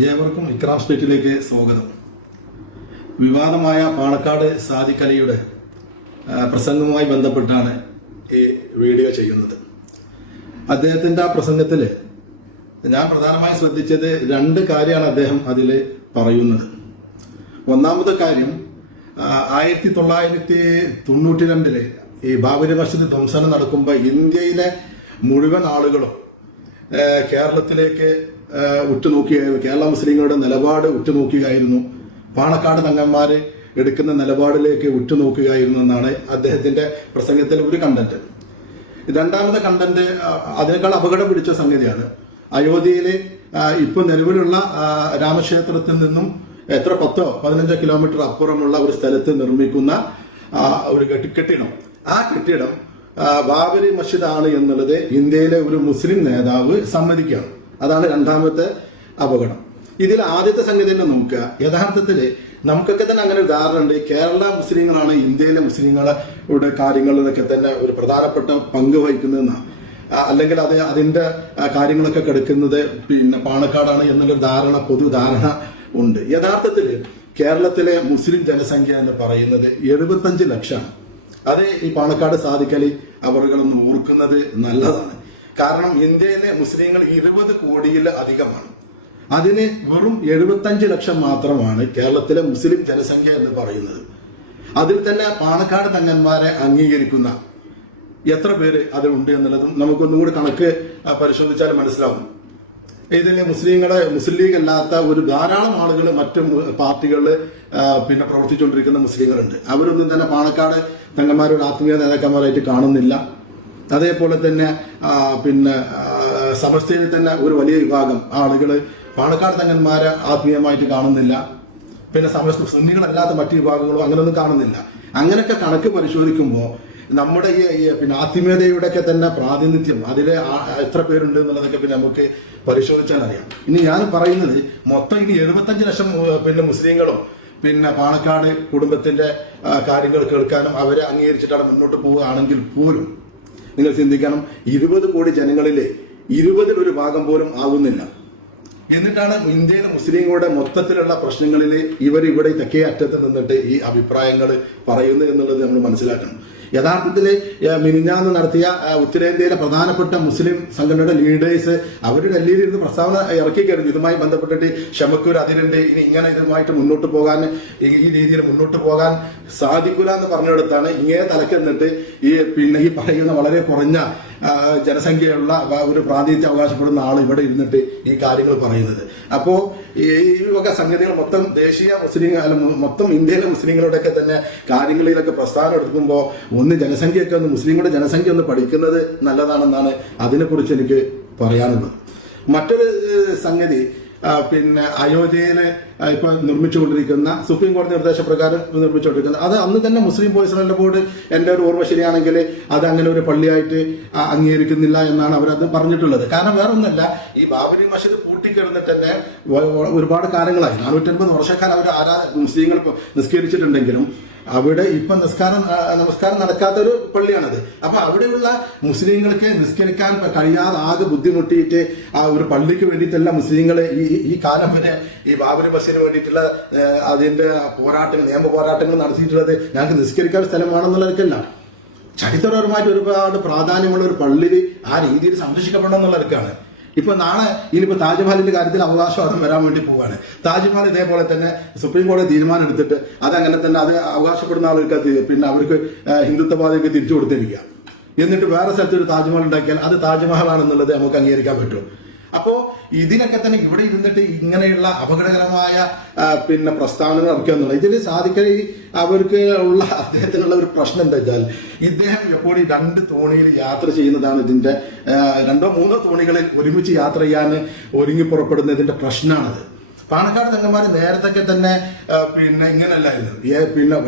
ഏവർക്കും ഇക്രാം സ്ട്രീറ്റിലേക്ക് സ്വാഗതം. വിവാദമായ പാണക്കാട് സാദിഖ് അലിയുടെ പ്രസംഗവുമായി ബന്ധപ്പെട്ടാണ് ഈ വീഡിയോ ചെയ്യുന്നത്. അദ്ദേഹത്തിന്റെ ആ പ്രസംഗത്തിൽ ഞാൻ പ്രധാനമായും ശ്രദ്ധിച്ചത് രണ്ട് കാര്യമാണ് അദ്ദേഹം അതിൽ പറയുന്നത്. ഒന്നാമത്തെ കാര്യം, 1992 ഈ ബാബരി മസ്ജിദ് ധ്വംസനം നടക്കുമ്പോൾ ഇന്ത്യയിലെ മുഴുവൻ ആളുകളും കേരളത്തിലേക്ക് ഉറ്റുനോക്കിയായിരുന്നു. കേരള മുസ്ലിങ്ങളുടെ നിലപാട് ഉറ്റുനോക്കുകയായിരുന്നു. പാണക്കാട് തങ്ങന്മാര് എടുക്കുന്ന നിലപാടിലേക്ക് ഉറ്റുനോക്കുകയായിരുന്നു എന്നാണ് അദ്ദേഹത്തിന്റെ പ്രസംഗത്തിലെ ഒരു കണ്ടന്റ്. രണ്ടാമത്തെ കണ്ടന്റ് അതിനേക്കാൾ അപകടം പിടിച്ച സംഗതിയാണ്. അയോധ്യയിലെ ഇപ്പൊ നിലവിലുള്ള രാമക്ഷേത്രത്തിൽ നിന്നും 10-15 കിലോമീറ്റർ അപ്പുറമുള്ള ഒരു സ്ഥലത്ത് നിർമ്മിക്കുന്ന ഒരു കെട്ടിടം. ആ കെട്ടിടം ബാബരി മസ്ജിദ് ആണ് എന്നുള്ളത് ഇന്ത്യയിലെ ഒരു മുസ്ലിം നേതാവ് സമ്മതിക്കുകയാണ്. അതാണ് രണ്ടാമത്തെ അപകടം. ഇതിൽ ആദ്യത്തെ സംഗതി തന്നെ നോക്കുക. യഥാർത്ഥത്തില് നമുക്കൊക്കെ തന്നെ അങ്ങനെ ഒരു ധാരണയുണ്ട്, കേരള മുസ്ലിങ്ങളാണ് ഇന്ത്യയിലെ മുസ്ലിങ്ങളുടെ കാര്യങ്ങളിലൊക്കെ തന്നെ ഒരു പ്രധാനപ്പെട്ട പങ്ക് വഹിക്കുന്നതെന്നാണ്. അല്ലെങ്കിൽ അതിന്റെ കാര്യങ്ങളൊക്കെ കിടക്കുന്നത് പാണക്കാടാണ് എന്നുള്ളൊരു ധാരണ, പൊതുധാരണ ഉണ്ട്. യഥാർത്ഥത്തില് കേരളത്തിലെ മുസ്ലിം ജനസംഖ്യ എന്ന് പറയുന്നത് 75 ലക്ഷമാണ്. അത് ഈ പാണക്കാട് സാദിഖ് അലി അവരുകളൊന്ന് ഓർക്കുന്നത് നല്ലതാണ്. കാരണം ഇന്ത്യയിലെ മുസ്ലിങ്ങൾ 20 കോടിയിൽ അധികമാണ്. അതിന് വെറും 75 ലക്ഷം മാത്രമാണ് കേരളത്തിലെ മുസ്ലിം ജനസംഖ്യ എന്ന് പറയുന്നത്. അതിൽ തന്നെ പാണക്കാട് തങ്ങന്മാരെ അംഗീകരിക്കുന്ന എത്ര പേര് അതിലുണ്ട് എന്നുള്ളതും നമുക്കൊന്നും കൂടി കണക്ക് പരിശോധിച്ചാൽ മനസ്സിലാവും. ഇതിൽ മുസ്ലിം ലീഗ് അല്ലാത്ത ഒരു ധാരാളം ആളുകൾ മറ്റു പാർട്ടികളിൽ പ്രവർത്തിച്ചുകൊണ്ടിരിക്കുന്ന മുസ്ലിങ്ങളുണ്ട്. അവരൊന്നും തന്നെ പാണക്കാട് തങ്ങന്മാരുടെ ആത്മീയ നേതാക്കന്മാരായിട്ട് കാണുന്നില്ല. അതേപോലെ തന്നെ സമസ്തയിൽ തന്നെ ഒരു വലിയ വിഭാഗം ആളുകൾ പാണക്കാട് തങ്ങന്മാരെ ആത്മീയമായിട്ട് കാണുന്നില്ല. സമസ്ത സുന്നികളല്ലാത്ത മറ്റു വിഭാഗങ്ങളും അങ്ങനെയൊന്നും കാണുന്നില്ല. അങ്ങനെയൊക്കെ കണക്ക് പരിശോധിക്കുമ്പോൾ നമ്മുടെ ഈ ആത്മീയതയുടെ ഒക്കെ തന്നെ പ്രാതിനിധ്യം അതിലെ എത്ര പേരുണ്ട് എന്നുള്ളതൊക്കെ നമുക്ക് പരിശോധിച്ചാൽ അറിയാം. ഇനി ഞാൻ പറയുന്നത് മൊത്തം ഇനി 75 ലക്ഷം മുസ്ലിങ്ങളും പാണക്കാട് കുടുംബത്തിന്റെ കാര്യങ്ങൾ കേൾക്കാനും അവരെ അംഗീകരിച്ചിട്ടാണ് മുന്നോട്ട് പോവുകയാണെങ്കിൽ പോലും നിങ്ങൾ ചിന്തിക്കണം, 20 കോടി ജനങ്ങളിലെ 20-ൽ 1 ഭാഗം പോലും ആകുന്നില്ല. എന്നിട്ടാണ് ഇന്ത്യയിലെ മുസ്ലിങ്ങളുടെ മൊത്തത്തിലുള്ള പ്രശ്നങ്ങളിൽ ഇവിടെ തെക്കേ അറ്റത്ത് നിന്നിട്ട് ഈ അഭിപ്രായങ്ങൾ പറയുന്നു എന്നുള്ളത് നമ്മൾ മനസ്സിലാക്കണം. യഥാർത്ഥത്തിൽ മിനിഞ്ഞാന്ന് നടത്തിയ ഉത്തരേന്ത്യയിലെ പ്രധാനപ്പെട്ട മുസ്ലിം സംഘടനയുടെ ലീഡേഴ്സ് അവർ ഡൽഹിയിൽ ഇരുന്ന് പ്രസ്താവന ഇറക്കി കഴിഞ്ഞു. ഇതുമായി ബന്ധപ്പെട്ടിട്ട് ക്ഷമക്കൊരു അതിരുണ്ട്, ഇനി ഇങ്ങനെ ഇതുമായിട്ട് മുന്നോട്ട് പോകാൻ, ഈ രീതിയിൽ മുന്നോട്ട് പോകാൻ സാധിക്കില്ല എന്ന് പറഞ്ഞെടുത്താണ് ഇങ്ങനെ തലക്കെന്നിട്ട് ഈ പറയുന്ന വളരെ കുറഞ്ഞ ജനസംഖ്യയുള്ള ഒരു പ്രാതിനിധ്യം അവകാശപ്പെടുന്ന ആൾ ഇവിടെ ഇരുന്നിട്ട് ഈ കാര്യങ്ങൾ പറയുന്നത്. അപ്പോ ഈ വക സംഗതികൾ മൊത്തം ദേശീയ മൊത്തം ഇന്ത്യയിലെ മുസ്ലിങ്ങളുടെയൊക്കെ തന്നെ കാര്യങ്ങളിലൊക്കെ പ്രസ്ഥാനം എടുക്കുമ്പോൾ മുസ്ലിങ്ങളുടെ ജനസംഖ്യ ഒന്ന് പഠിക്കുന്നത് നല്ലതാണെന്നാണ് അതിനെക്കുറിച്ച് എനിക്ക് പറയാനുള്ളത്. മറ്റൊരു സംഗതി, അയോധ്യയില് ഇപ്പൊ നിർമ്മിച്ചുകൊണ്ടിരിക്കുന്ന സുപ്രീം കോടതി നിർദ്ദേശപ്രകാരം നിർമ്മിച്ചുകൊണ്ടിരിക്കുന്ന അത് അന്ന് തന്നെ മുസ്ലിം പേഴ്സണൽ ബോർഡ്, എന്റെ ഒരു ഓർമ്മ ശരിയാണെങ്കിൽ അത് അങ്ങനെ ഒരു പള്ളിയായിട്ട് അംഗീകരിക്കുന്നില്ല എന്നാണ് അവരത് പറഞ്ഞിട്ടുള്ളത്. കാരണം വേറൊന്നല്ല, ഈ ബാബരി മസ്ജിദ് പൂട്ടിക്കിടന്നിട്ട് തന്നെ ഒരുപാട് കാലങ്ങളായി, 450 വർഷക്കാലം അവർ മുസ്ലിങ്ങൾ നിസ്കരിച്ചിട്ടുണ്ടെങ്കിലും അവിടെ ഇപ്പൊ നമസ്കാരം നടക്കാത്തൊരു പള്ളിയാണത്. അപ്പൊ അവിടെയുള്ള മുസ്ലിങ്ങൾക്ക് നിസ്കരിക്കാൻ കഴിയാതെ ആകെ ബുദ്ധിമുട്ടിയിട്ട് ആ ഒരു പള്ളിക്ക് വേണ്ടിയിട്ടല്ല മുസ്ലിങ്ങൾ ഈ കാലം വരെ ഈ ബാബരി മസ്ജിദിന് വേണ്ടിയിട്ടുള്ള അതിന്റെ നിയമ പോരാട്ടങ്ങൾ നടത്തിയിട്ടുള്ളത്. ഞങ്ങൾക്ക് നിസ്കരിക്കാൻ സ്ഥലമാണെന്നുള്ളവർക്കല്ല, ചരിത്രപരമായിട്ട് ഒരുപാട് പ്രാധാന്യമുള്ള ഒരു പള്ളി ആ രീതിയിൽ സംരക്ഷിക്കപ്പെടണം എന്നുള്ളവർക്കാണ്. ഇപ്പൊ നാളെ ഇനിയിപ്പോ താജ്മഹലിന്റെ കാര്യത്തിൽ അവകാശവാദം വരാൻ വേണ്ടി പോവാണ്. താജ്മഹൽ ഇതേപോലെ തന്നെ സുപ്രീം കോടതി തീരുമാനം എടുത്തിട്ട് അതങ്ങനെ തന്നെ അത് അവകാശപ്പെടുന്ന ആളുകൾക്ക് അവർക്ക് ഹിന്ദുത്വവാദിക്ക് തിരിച്ചു കൊടുത്തിരിക്കുക. എന്നിട്ട് വേറെ സ്ഥലത്തൊരു താജ്മഹൽ ഉണ്ടാക്കിയാൽ അത് താജ്മഹലാണെന്നുള്ളത് നമുക്ക് അംഗീകരിക്കാൻ പറ്റും. അപ്പോ ഇതിനൊക്കെ തന്നെ ഇവിടെ ഇരുന്നിട്ട് ഇങ്ങനെയുള്ള അപകടകരമായ പ്രസ്താവനകൾ ഇറക്കുക എന്നുള്ളത് ഇതിൽ സാധിക്കൽ അവർക്ക് ഉള്ള അദ്ദേഹത്തിനുള്ള ഒരു പ്രശ്നം എന്താ വെച്ചാൽ, ഇദ്ദേഹം എപ്പോഴും 2 തോണിയിൽ യാത്ര ചെയ്യുന്നതാണ് ഇതിന്റെ 2-3 തോണികളിൽ ഒരുമിച്ച് യാത്ര ചെയ്യാൻ ഒരുങ്ങി പുറപ്പെടുന്നതിന്റെ പ്രശ്നമാണത്. പാണക്കാട് തങ്ങന്മാർ നേരത്തൊക്കെ തന്നെ ഇങ്ങനല്ലായിരുന്നു.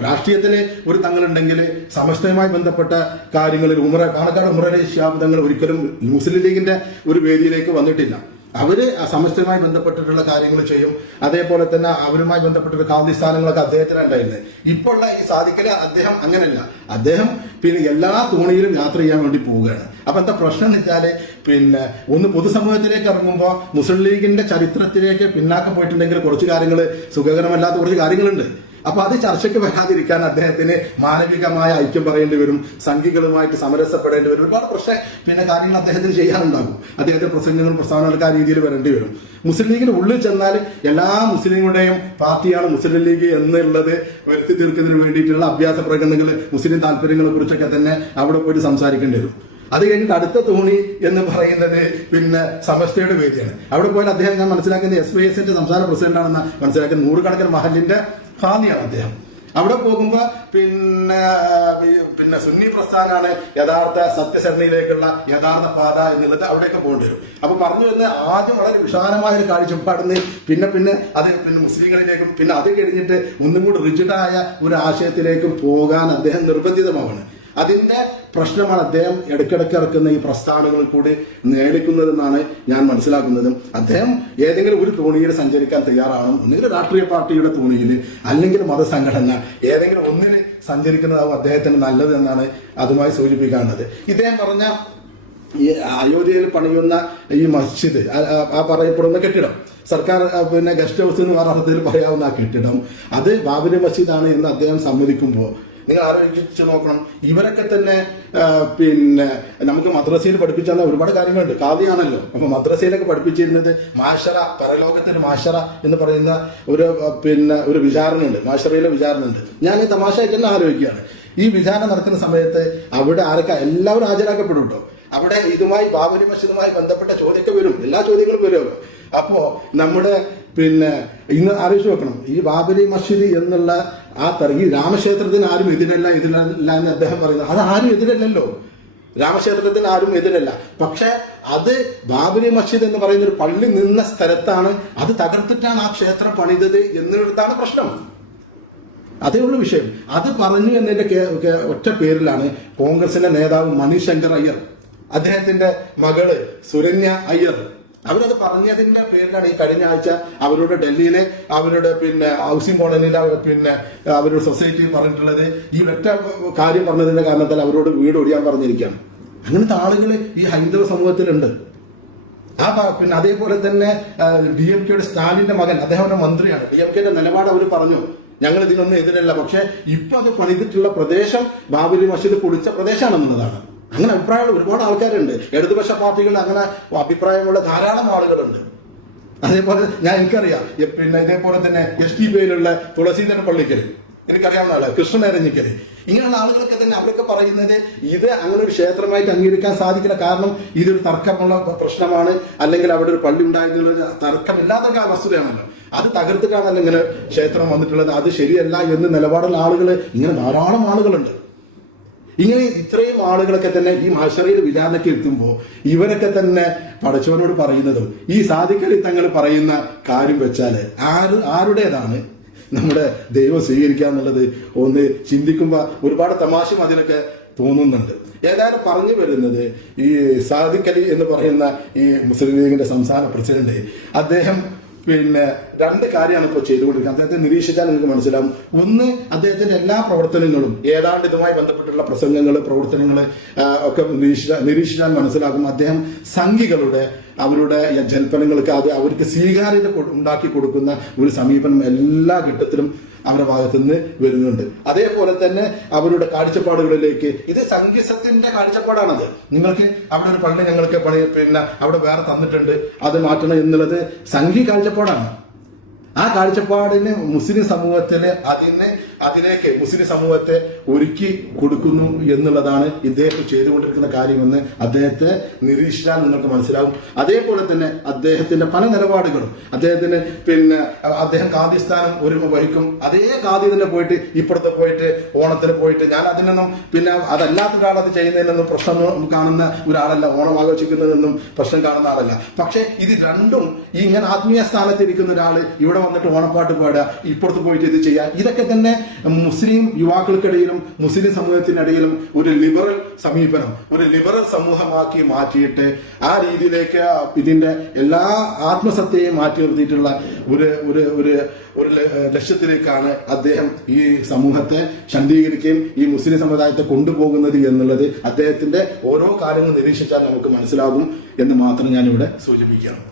രാഷ്ട്രീയത്തില് ഒരു തങ്ങളുണ്ടെങ്കിൽ സമസ്തയുമായി ബന്ധപ്പെട്ട കാര്യങ്ങളിൽ പാണക്കാട് ഉമറലി ശിഹാബ് തങ്ങൾ ഒരിക്കലും മുസ്ലിം ലീഗിന്റെ ഒരു വേദിയിലേക്ക് വന്നിട്ടില്ല. അവര് സമസ്തയുമായി ബന്ധപ്പെട്ടിട്ടുള്ള കാര്യങ്ങൾ ചെയ്യും. അതേപോലെ തന്നെ അവരുമായി ബന്ധപ്പെട്ടിട്ടുള്ള കാന്തി സ്ഥാനങ്ങളൊക്കെ അദ്ദേഹത്തിന് ഉണ്ടായിരുന്നത്. ഇപ്പോഴുള്ള ഈ സാദിഖലി അദ്ദേഹം അങ്ങനെയല്ല. അദ്ദേഹം പിന്നെ എല്ലാ തോണിയിലും യാത്ര ചെയ്യാൻ വേണ്ടി പോവുകയാണ്. അപ്പൊ എന്താ പ്രശ്നം എന്ന് വെച്ചാല് ഒന്ന് പൊതുസമൂഹത്തിലേക്ക് ഇറങ്ങുമ്പോൾ മുസ്ലിം ലീഗിന്റെ ചരിത്രത്തിലേക്ക് പിന്നാക്കം പോയിട്ടുണ്ടെങ്കിൽ കുറച്ച് കാര്യങ്ങൾ സുഖകരമല്ലാത്ത കുറച്ച് കാര്യങ്ങളുണ്ട്. അപ്പൊ അത് ചർച്ചയ്ക്ക് വരാതിരിക്കാൻ അദ്ദേഹത്തിന് മാനവികമായ ഐക്യം പറയേണ്ടി വരും, സംഘികളുമായിട്ട് സമരസപ്പെടേണ്ടി വരും, ഒരുപാട് കാര്യങ്ങൾ അദ്ദേഹത്തിന് ചെയ്യാനുണ്ടാകും. അദ്ദേഹത്തിന്റെ പ്രസംഗങ്ങളും പ്രസ്ഥാനങ്ങൾക്ക് ആ രീതിയിൽ വരേണ്ടി വരും. മുസ്ലിം ലീഗിന് ഉള്ളിൽ ചെന്നാൽ എല്ലാ മുസ്ലിങ്ങളുടെയും പാർട്ടിയാണ് മുസ്ലിം ലീഗ് എന്നുള്ളത് വരുത്തി തീർക്കുന്നതിന് വേണ്ടിയിട്ടുള്ള അഭ്യാസ പ്രകടനങ്ങൾ, മുസ്ലിം താല്പര്യങ്ങളെ കുറിച്ചൊക്കെ തന്നെ അവിടെ പോയിട്ട് സംസാരിക്കേണ്ടി വരും. അത് കഴിഞ്ഞിട്ട് അടുത്ത തോണി എന്ന് പറയുന്നത് സമസ്തയുടെ വേദിയാണ്. അവിടെ പോയാൽ അദ്ദേഹം, ഞാൻ മനസ്സിലാക്കുന്നത് SYSന്റെ സംസ്ഥാന പ്രസിഡന്റാണെന്ന് മനസ്സിലാക്കുന്നത്, നൂറുകണക്കിന് മഹലിന്റെ ഖാദിയാണ് അദ്ദേഹം. അവിടെ പോകുമ്പോ സുന്നി പ്രസ്ഥാനാണ് യഥാർത്ഥ സത്യസരണിയിലേക്കുള്ള യഥാർത്ഥ പാത എന്നുള്ളത് അവിടെയൊക്കെ പോകേണ്ടി വരും. അപ്പൊ പറഞ്ഞു വരുന്ന ആദ്യം വളരെ വിശാലമായ ഒരു കാഴ്ചപ്പാടുന്ന് പിന്നെ അത് മുസ്ലിങ്ങളിലേക്കും പിന്നെ അത് കഴിഞ്ഞിട്ട് ഒന്നും കൂടി റിജിഡായ ഒരു ആശയത്തിലേക്കും പോകാൻ അദ്ദേഹം നിർബന്ധിതമാവാണ്. അതിന്റെ പ്രശ്നമാണ് അദ്ദേഹം ഇടയ്ക്കിടയ്ക്ക് ഇറക്കുന്ന ഈ പ്രസ്ഥാനങ്ങളിൽ കൂടി നേടിക്കുന്നതെന്നാണ് ഞാൻ മനസ്സിലാക്കുന്നത്. അദ്ദേഹം ഏതെങ്കിലും ഒരു തോണിയിൽ സഞ്ചരിക്കാൻ തയ്യാറാണ്. ഒന്നുകിൽ രാഷ്ട്രീയ പാർട്ടിയുടെ തോണിയിൽ, അല്ലെങ്കിൽ മതസംഘടന, ഏതെങ്കിലും ഒന്നിന് സഞ്ചരിക്കുന്നതാവും അദ്ദേഹത്തിന് നല്ലത് എന്നാണ് അതുമായി സൂചിപ്പിക്കാനുള്ളത്. ഇദ്ദേഹം പറഞ്ഞ ഈ അയോധ്യയിൽ പണിയുന്ന ഈ മസ്ജിദ്, ആ പറയപ്പെടുന്ന കെട്ടിടം, സർക്കാർ ഗസ്റ്റ് ഹൗസ് എന്ന് പറഞ്ഞ അർത്ഥത്തിൽ പറയാവുന്ന ആ കെട്ടിടം, അത് ബാബരി മസ്ജിദാണ് എന്ന് അദ്ദേഹം സമ്മതിക്കുമ്പോൾ നിങ്ങൾ ആലോചിച്ച് നോക്കണം. ഇവരൊക്കെ തന്നെ നമുക്ക് മദ്രസയിൽ പഠിപ്പിച്ചാൽ ഒരുപാട് കാര്യങ്ങളുണ്ട്. ഖാദിയാണല്ലോ. അപ്പൊ മദ്രസയിലൊക്കെ പഠിപ്പിച്ചിരുന്നത് മാഷറ, പരലോകത്തിന് മാഷറ എന്ന് പറയുന്ന ഒരു വിചാരണയുണ്ട്. മാഷറയിലെ വിചാരണയുണ്ട്. ഞാൻ ഈ തമാശയായിട്ട് തന്നെ ആലോചിക്കുകയാണ്. ഈ വിചാരണ നടക്കുന്ന സമയത്ത് അവിടെ എല്ലാവരും ഹാജരാക്കപ്പെടും കേട്ടോ. അവിടെ ഇതുമായി ബാബരി മസ്ജിദുമായി ബന്ധപ്പെട്ട ചോദ്യമൊക്കെ വരും, എല്ലാ ചോദ്യങ്ങളും വരുമല്ലോ. അപ്പോ നമ്മുടെ ഇന്ന് ആലോചിച്ച് നോക്കണം, ഈ ബാബരി മസ്ജിദ് എന്നുള്ള ഈ രാമക്ഷേത്രത്തിന് ആരും എതിരല്ല എന്ന് അദ്ദേഹം പറയുന്നത്, അത് ആരും എതിരല്ലല്ലോ. രാമക്ഷേത്രത്തിന് ആരും എതിരല്ല. പക്ഷെ അത് ബാബരി മസ്ജിദ് എന്ന് പറയുന്ന ഒരു പള്ളി നിന്ന സ്ഥലത്താണ്, അത് തകർത്തിട്ടാണ് ആ ക്ഷേത്രം പണിതത് എന്നിടത്താണ് പ്രശ്നം. അതേ ഉള്ളൂ വിഷയം. അത് പറഞ്ഞു എന്നതിന്റെ ഒറ്റ പേരിലാണ് കോൺഗ്രസിന്റെ നേതാവ് മണിശങ്കർ അയ്യർ, അദ്ദേഹത്തിന്റെ മകള് സുരന്യ അയ്യർ, അവരത് പറഞ്ഞതിന്റെ പേരിലാണ് ഈ കഴിഞ്ഞ ആഴ്ച അവരുടെ ഡൽഹിയിലെ അവരുടെ ഹൗസിംഗ് കോളനിയിലെ അവരുടെ സൊസൈറ്റി പറഞ്ഞിട്ടുള്ളത്. ഈ ഒറ്റ കാര്യം പറഞ്ഞതിന്റെ കാരണത്താൽ അവരോട് വീട് ഒഴിയാൻ പറഞ്ഞിരിക്കുകയാണ്. അങ്ങനത്തെ ആളുകൾ ഈ ഹൈന്ദവ സമൂഹത്തിലുണ്ട്. അതേപോലെ തന്നെ DMKയുടെ സ്റ്റാലിന്റെ മകൻ, അദ്ദേഹം ഒരു മന്ത്രിയാണ്. DMKയുടെ നിലപാട് അവർ പറഞ്ഞു, ഞങ്ങൾ ഇതിനൊന്നും എതിരല്ല. പക്ഷെ ഇപ്പൊ അത് പണിതിട്ടുള്ള പ്രദേശം ബാബരി മസ്ജിദ് പൊളിച്ച പ്രദേശമാണെന്നുള്ളതാണ്. അങ്ങനെ അഭിപ്രായമുള്ള ഒരുപാട് ആൾക്കാരുണ്ട്. ഇടതുപക്ഷ പാർട്ടികളിൽ അങ്ങനെ അഭിപ്രായമുള്ള ധാരാളം ആളുകളുണ്ട്. അതേപോലെ എനിക്കറിയാം ഇതേപോലെ തന്നെ STPയിലുള്ള തുളസീധരൻ പള്ളിക്കല്, എനിക്കറിയാവുന്ന ആള് കൃഷ്ണനരഞ്ഞിക്കല്, ഇങ്ങനെയുള്ള ആളുകളൊക്കെ തന്നെ അവരൊക്കെ പറയുന്നത് ഇത് അങ്ങനെ ഒരു ക്ഷേത്രമായിട്ട് അംഗീകരിക്കാൻ സാധിക്കില്ല. കാരണം ഇതൊരു തർക്കമുള്ള പ്രശ്നമാണ്, അല്ലെങ്കിൽ അവിടെ ഒരു പള്ളി ഉണ്ടായിരുന്നുള്ള തർക്കമില്ലാത്ത വസ്തുതയാണല്ലോ. അത് തകർത്തിട്ടാണല്ലോ ഇങ്ങനെ ക്ഷേത്രം വന്നിട്ടുള്ളത്, അത് ശരിയല്ല എന്ന് നിലപാടുള്ള ആളുകൾ ഇങ്ങനെ ധാരാളം ആളുകളുണ്ട്. ഇങ്ങനെ ഇത്രയും ആളുകളൊക്കെ തന്നെ ഈ മാഷറയിൽ വിചാരണയ്ക്ക് എത്തുമ്പോൾ ഇവരൊക്കെ തന്നെ പടച്ചവനോട് പറയുന്നതും ഈ സാദിഖലി തങ്ങൾ പറയുന്ന കാര്യം വെച്ചാൽ ആരുടേതാണ് നമ്മുടെ ദൈവം സ്വീകരിക്കുക എന്നുള്ളത് ഒന്ന് ചിന്തിക്കുമ്പോൾ ഒരുപാട് തമാശയും അതിനൊക്കെ തോന്നുന്നുണ്ട്. ഏതായാലും പറഞ്ഞു വരുന്നത്, ഈ സാദിഖലി എന്ന് പറയുന്ന ഈ മുസ്ലിം ലീഗിന്റെ സംസ്ഥാന പ്രസിഡന്റ്, അദ്ദേഹം രണ്ട് കാര്യമാണ് ഇപ്പോൾ ചെയ്തുകൊണ്ടിരിക്കുന്നത്. അദ്ദേഹത്തെ നിരീക്ഷിച്ചാൽ നിങ്ങൾക്ക് മനസ്സിലാവും. ഒന്ന്, അദ്ദേഹത്തിന്റെ എല്ലാ പ്രവർത്തനങ്ങളും ഏതാണ്ട് ഇതുമായി ബന്ധപ്പെട്ടുള്ള പ്രസംഗങ്ങൾ, പ്രവർത്തനങ്ങൾ ഒക്കെ നിരീക്ഷിച്ചാൽ മനസ്സിലാക്കും അദ്ദേഹം സംഘികളുടെ അവരുടെ ജൽപ്പനങ്ങൾക്ക് അവർക്ക് സ്വീകാര്യത ഉണ്ടാക്കി കൊടുക്കുന്ന ഒരു സമീപനം എല്ലാ ഘട്ടത്തിലും അവരുടെ ഭാഗത്തു നിന്ന് വരുന്നുണ്ട്. അതേപോലെ തന്നെ അവരുടെ കാഴ്ചപ്പാടുകളിലേക്ക്, ഇത് സംഘിസത്തിന്റെ കാഴ്ചപ്പാടാണത്. നിങ്ങൾക്ക് അവിടെ ഒരു പള്ളി ഞങ്ങൾക്ക് അവിടെ വേറെ തന്നിട്ടുണ്ട്, അത് മാറ്റണം എന്നുള്ളത് സംഘി കാഴ്ചപ്പാടാണ്. ആ കാഴ്ചപ്പാടിന് മുസ്ലിം സമൂഹത്തിലെ അതിലേക്ക് മുസ്ലിം സമൂഹത്തെ ഒരുക്കി കൊടുക്കുന്നു എന്നുള്ളതാണ് ഇദ്ദേഹം ചെയ്തുകൊണ്ടിരിക്കുന്ന കാര്യമെന്ന് അദ്ദേഹത്തെ നിരീക്ഷിച്ചാൽ നിങ്ങൾക്ക് മനസ്സിലാവും. അതേപോലെ തന്നെ അദ്ദേഹത്തിന്റെ പല നിലപാടുകളും അദ്ദേഹം ഖാദിസ്ഥാനം ഒരു വഹിക്കും. അതേ ഖാദി തന്നെ പോയിട്ട് ഇപ്പുറത്ത് പോയിട്ട് ഓണത്തിന് പോയിട്ട്, ഞാൻ അതിനൊന്നും അതല്ലാത്ത ഒരാൾ അത് ചെയ്യുന്നതിനൊന്നും പ്രശ്നം കാണുന്ന ഒരാളല്ല, ഓണം ആഘോഷിക്കുന്നതിനൊന്നും പ്രശ്നം കാണുന്ന ആളല്ല. പക്ഷെ ഇത് രണ്ടും ഇങ്ങനെ ആത്മീയ സ്ഥാനത്തിരിക്കുന്ന ഒരാൾ ഇവിടെ വന്നിട്ട് ഓണപ്പാട്ട് പാടുക, ഇപ്പുറത്ത് പോയിട്ട് ഇത് ചെയ്യുക, ഇതൊക്കെ തന്നെ മുസ്ലിം യുവാക്കൾക്കിടയിലും മുസ്ലിം സമൂഹത്തിനിടയിലും ഒരു ലിബറൽ സമീപനം, ഒരു ലിബറൽ സമൂഹമാക്കി മാറ്റിയിട്ട് ആ രീതിയിലേക്ക് ഇതിന്റെ എല്ലാ ആത്മസത്തയെയും മാറ്റി നിർത്തിയിട്ടുള്ള ഒരു ഒരു ഒരു ഒരു ലക്ഷ്യത്തിലേക്കാണ് അദ്ദേഹം ഈ സമൂഹത്തെ ശാന്തീകരിക്കുകയും ഈ മുസ്ലിം സമുദായത്തെ കൊണ്ടുപോകുന്നത് എന്നുള്ളത് അദ്ദേഹത്തിന്റെ ഓരോ കാര്യങ്ങൾ നിരീക്ഷിച്ചാൽ നമുക്ക് മനസ്സിലാകും എന്ന് മാത്രം ഞാനിവിടെ സൂചിപ്പിക്കുകയാണ്.